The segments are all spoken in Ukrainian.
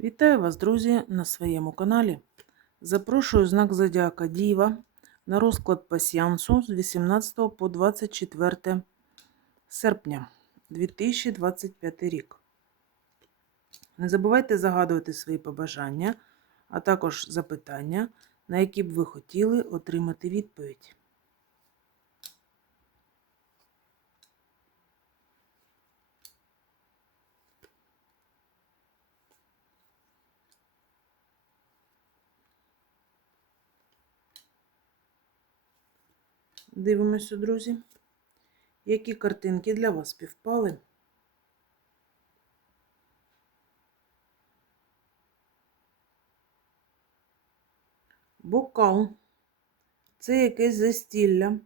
Вітаю вас, друзі, на своєму каналі. Запрошую знак Зодіака Діва на розклад пасіансу з 18 по 24 серпня 2025 рік. Не забувайте загадувати свої побажання, а також запитання, на які б ви хотіли отримати відповідь. Дивимося, друзі, які картинки для вас співпали. Бокал. Це якесь застілля.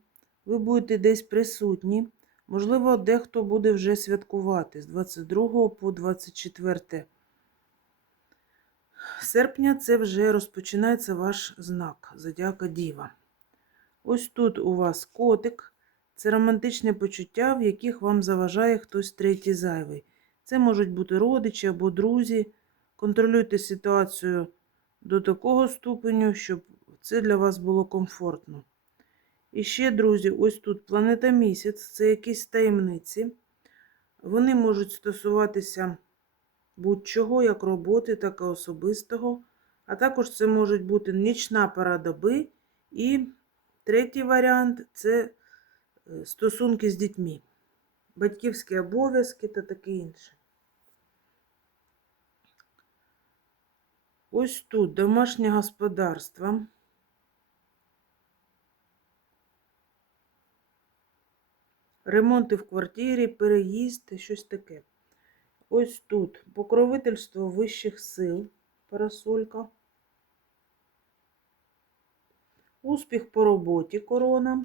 Ви будете десь присутні. Можливо, дехто буде вже святкувати з 22 по 24 серпня. Це вже розпочинається ваш знак Зодіака Діва. Ось тут у вас котик. Це романтичне почуття, в яких вам заважає хтось третій зайвий. Це можуть бути родичі або друзі. Контролюйте ситуацію до такого ступеню, щоб це для вас було комфортно. І ще, друзі, ось тут планета місяць це якісь таємниці. Вони можуть стосуватися будь-чого, як роботи, так і особистого. А також це можуть бути нічна пора доби і Третій варіант це е, стосунки з дітьми, батьківські обов'язки та таке інше. Ось тут домашнє господарство. Ремонти в квартирі, переїзд, щось таке. Ось тут покровительство вищих сил, парасолька. Успіх по роботі корона.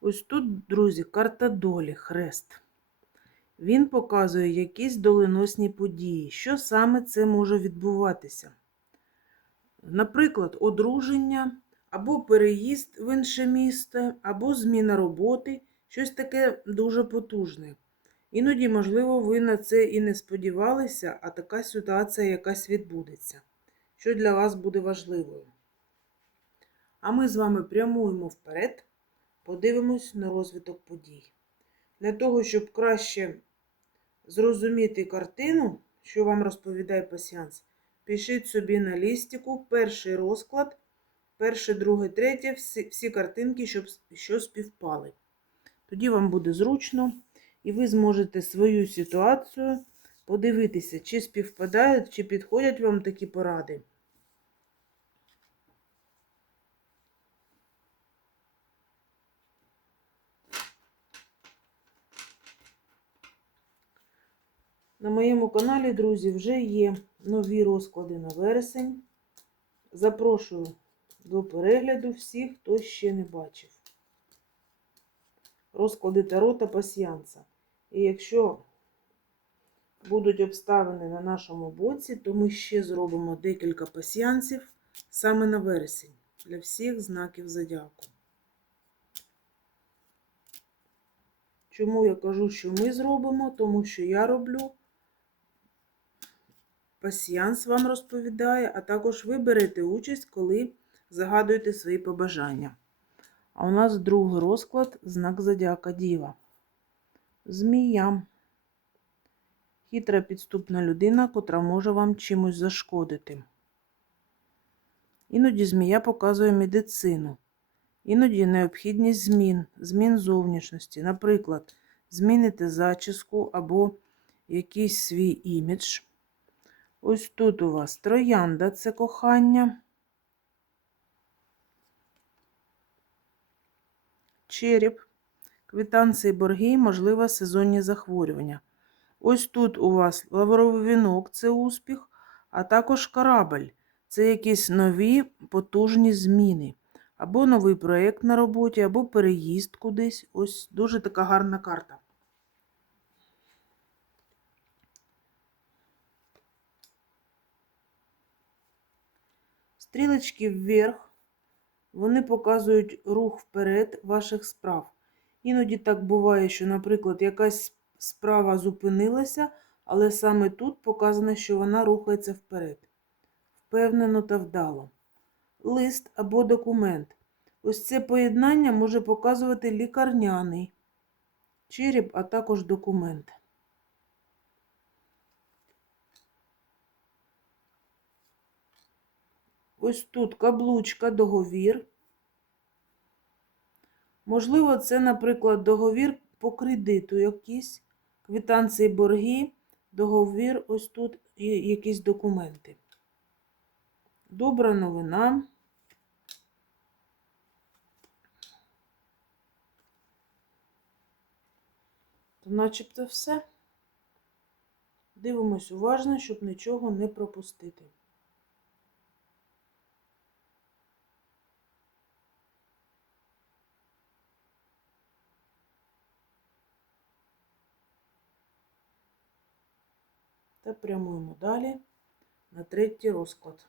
Ось тут, друзі, карта долі, хрест. Він показує якісь доленосні події. Що саме це може відбуватися? Наприклад, одруження або переїзд в інше місце, або зміна роботи, щось таке дуже потужне. Іноді, можливо, ви на це і не сподівалися, а така ситуація якась відбудеться, що для вас буде важливою. А ми з вами прямуємо вперед, подивимось на розвиток подій. Для того, щоб краще зрозуміти картину, що вам розповідає пасіанс, пишіть собі на лістику перший розклад перше, друге, третє, всі всі картинки, щоб, що співпали. Тоді вам буде зручно, і ви зможете свою ситуацію подивитися, чи співпадають, чи підходять вам такі поради. На моєму каналі, друзі, вже є нові розклади на вересень. Запрошую до перегляду всіх, хто ще не бачив. Розклади Таро та пасіянса. І якщо будуть обставини на нашому боці, то ми ще зробимо декілька пасіянсів саме на вересень для всіх знаків зодіаку. Чому я кажу, що ми зробимо? Тому що я роблю. Пасіянс вам розповідає, а також ви берете участь, коли загадуйте свої побажання. А у нас другий розклад знак Зодіака Діва. Змія. Хитра підступна людина, котра може вам чимось зашкодити. Іноді змія показує медицину. Іноді необхідність змін, змін зовнішності. Наприклад, змінити зачіску або якийсь свій імідж. Ось тут у вас троянда це кохання. Череп, квитанції борги, можливо, сезонні захворювання. Ось тут у вас лавровий вінок це успіх, а також корабль це якісь нові потужні зміни. Або новий проєкт на роботі, або переїзд кудись. Ось дуже така гарна карта. Стрілочки вверх, вони показують рух вперед ваших справ. Іноді так буває, що, наприклад, якась справа зупинилася, але саме тут показано, що вона рухається вперед. Впевнено та вдало. Лист або документ. Ось це поєднання може показувати лікарняний череп, а також документ. Ось тут каблучка, договір. Можливо, це, наприклад, договір по кредиту якийсь, квитанції борги, договір, ось тут і якісь документи. Добра новина. То начебто все. Дивимось уважно, щоб нічого не пропустити. Та прямуємо далі на третій розклад.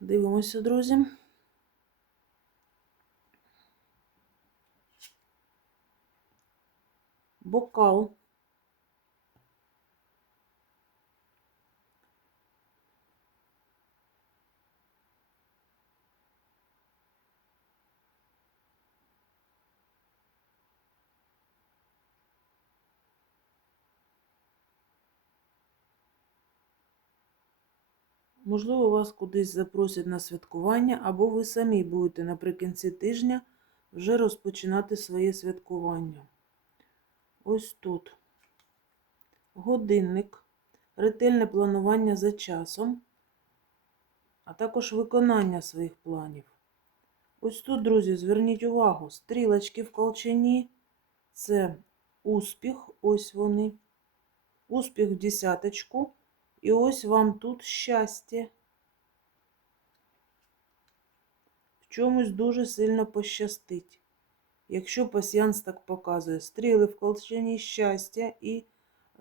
Дивимося, друзі. Бокал. Можливо, вас кудись запросять на святкування, або ви самі будете наприкінці тижня вже розпочинати своє святкування. Ось тут. Годинник, ретельне планування за часом, а також виконання своїх планів. Ось тут, друзі, зверніть увагу, стрілочки в колчані це успіх, ось вони. Успіх в десяточку. І ось вам тут щастя. В чомусь дуже сильно пощастить. Якщо пасіянс так показує, стріли в колчані щастя і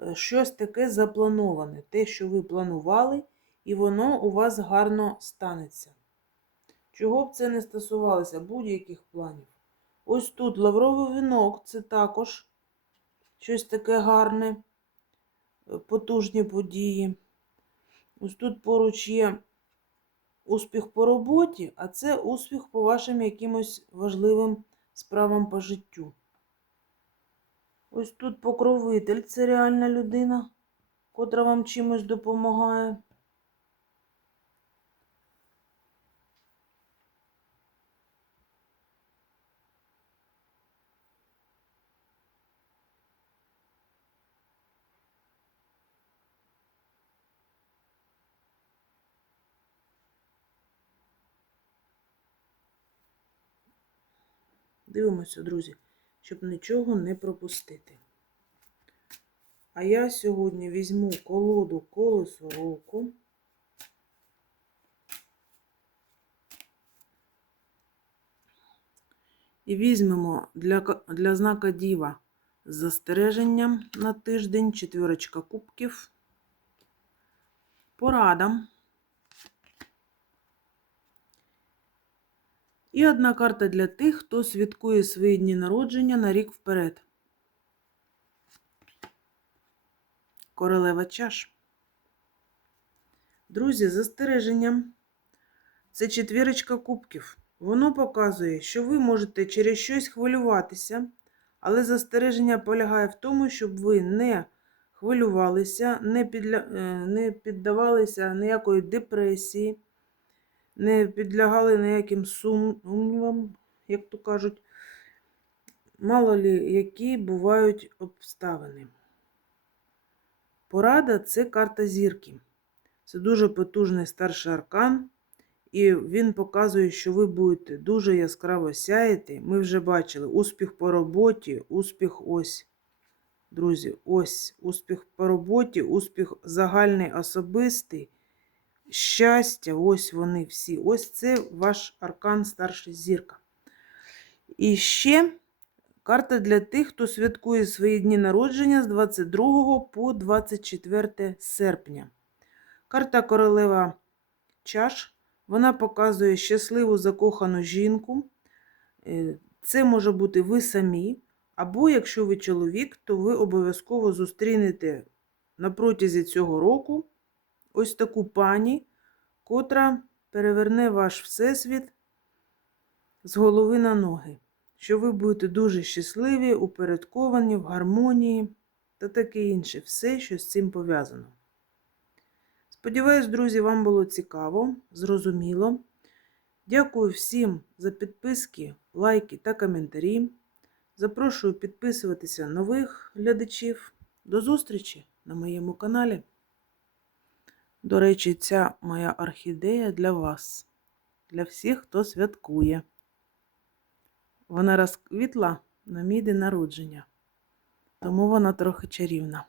е, щось таке заплановане. Те, що ви планували, і воно у вас гарно станеться. Чого б це не стосувалося, будь-яких планів. Ось тут лавровий вінок це також щось таке гарне, е, потужні події. Ось тут поруч є успіх по роботі, а це успіх по вашим якимось важливим справам по життю. Ось тут покровитель це реальна людина, котра вам чимось допомагає. Дивимося, друзі, щоб нічого не пропустити. А я сьогодні візьму колоду колесо року. І візьмемо для, для знака Діва з застереженням на тиждень четвірочка кубків. Порада. І одна карта для тих, хто святкує свої дні народження на рік вперед. Королева чаш. Друзі, застереженням. Це четвірочка кубків. Воно показує, що ви можете через щось хвилюватися, але застереження полягає в тому, щоб ви не хвилювалися, не, підля... е, не піддавалися ніякої депресії, не підлягали ніяким сумнівам, як то кажуть, мало лі які бувають обставини. Порада це карта зірки. Це дуже потужний старший аркан. І він показує, що ви будете дуже яскраво сяяти. Ми вже бачили успіх по роботі, успіх ось. Друзі, ось успіх по роботі, успіх загальний особистий, щастя, ось вони всі. Ось це ваш аркан старша зірка. І ще карта для тих, хто святкує свої дні народження з 22 по 24 серпня. Карта королева чаш. Вона показує щасливу закохану жінку. Е, Це може бути ви самі, або якщо ви чоловік, то ви обов'язково зустрінете на протязі цього року ось таку пані, котра переверне ваш всесвіт з голови на ноги. Що ви будете дуже щасливі, упорядковані, в гармонії та таке інше. Все, що з цим пов'язано. Сподіваюсь, друзі, вам було цікаво, зрозуміло. Дякую всім за підписки, лайки та коментарі. Запрошую підписуватися нових глядачів. До зустрічі на моєму каналі. До речі, ця моя орхідея для вас, для всіх, хто святкує. Вона розквітла на мій день народження, тому вона трохи чарівна.